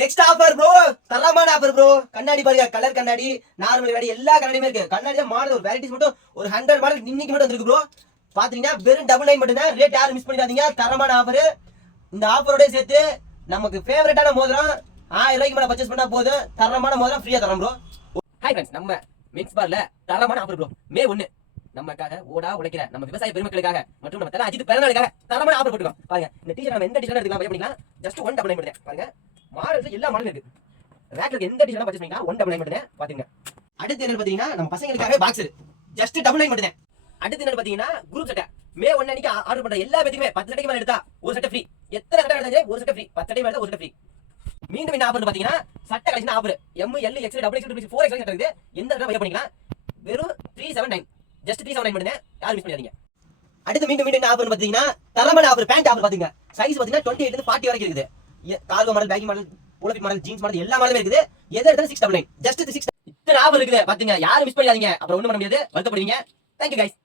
Next offer bro தரமான offer bro கண்ணாடி பாருங்க கலர் கண்ணாடி. நார்மல் கண்ணாடி எல்லா கண்ணாடியுமே இருக்கு. கண்ணாடி மாடல் ஒரு வெரைட்டிஸ் மட்டும் ஒரு ஹண்ட்ரட் மாடல் இன்னைக்கு மட்டும் வந்துருக்கு ப்ரோ பாத்தீங்கன்னா வெறும் டபுள் நைன் மட்டும் தான் ரேட் யாரும் மிஸ் பண்ணிடாதீங்க. தரமான ஆஃபர் இந்த ஆஃபரோட சேர்த்து நமக்கு ஃபேவரட்டான மோதிரம் ஆயிரம் ரூபாய்க்கு மேலே பர்ச்சேஸ் பண்ணா போதும். தரமான மோதிரம் ஃப்ரீயா தரோம் ப்ரோ ஹாய் ஃப்ரெண்ட்ஸ் நம்ம மிக்ஸ் பார்ல தரமான ஆஃபர் ப்ரோ மே ஒன்று நமக்காக ஓடா உழைக்கிற நம்ம விவசாய பெருமக்களுக்காக மற்றும் நம்ம தலை அஜித் பிறந்தநாளுக்காக தரமான ஆஃபர் போட்டுக்கோம். பாருங்க இந்த டீச்சர் நம்ம எந்த டீஷர்ட் எடுத்துக்கலாம் பை பண்ணிக்கலாம். ஜஸ்ட் ஒன் டபுள் நைன் பாருங்க. மாடல்ஸ் எல்லா மாடலும் இருக்கு. ரேக்ல எந்த டிஷன் பர்ச்சேஸ் பண்ணிக்கலாம். ஒன் டபுள் நைன் மட்டும் பாத்துங்க அடுத்து என்ன பாத்தீங்கன்னா நம்ம பசங்களுக்காக பாக்ஸ் ஜஸ்ட் டபுள் நைன் மட்டும் அடுத்து என்ன பாத்தீங்கன்னா குரூப் சட்டை மே ஒன்னு அன்னைக்கு ஆர்டர் பண்ற எல்லா பேத்துக்குமே பத்து சட்டைக்கு மேல எடுத்தா ஒரு சட்டை ஃப்ரீ எத்தனை சட்டை எடுத்தாலும் ஒரு சட்டை ஃப்ரீ பத்து சட்டை மேல ஒரு சட்டை ஃப்ரீ மீண்டும் என்ன ஆஃபர் பாத்தீங்கன்னா சட்டை collection offer M L X double X four X இருக்குது எந்த சட்டை பை பண்ணிக்கலாம். வெறும் three seven nine just three seven nine மட்டும் யாரும் மிஸ் பண்ணிடாதீங்க அடுத்து மீண்டும் மீண்டும் என்ன ஆஃபர் பாத்தீங்கன்னா தரமான ஆஃபர் பேண்ட் ஆஃபர் பாத்தீங்க சைஸ் பாத்தீங்கன்னா டுவெண்ட்டி எயிட் ஃபார்ட்டி வரைக்கும் இருக்குது. Cargo model packing model Olympic model jeans model எல்லா மாடலும் இருக்குது. எது எடுத்தாலும் six double nine just six இத்தனை ஆஃபர் இருக்குது. பாத்தீங்க யாரும் மிஸ் பண்ணிடாதீங்க. அப்புறம் ஒண்ணும் பண்ண முடியாது. வருத்தப்படுவீங்க. Thank you guys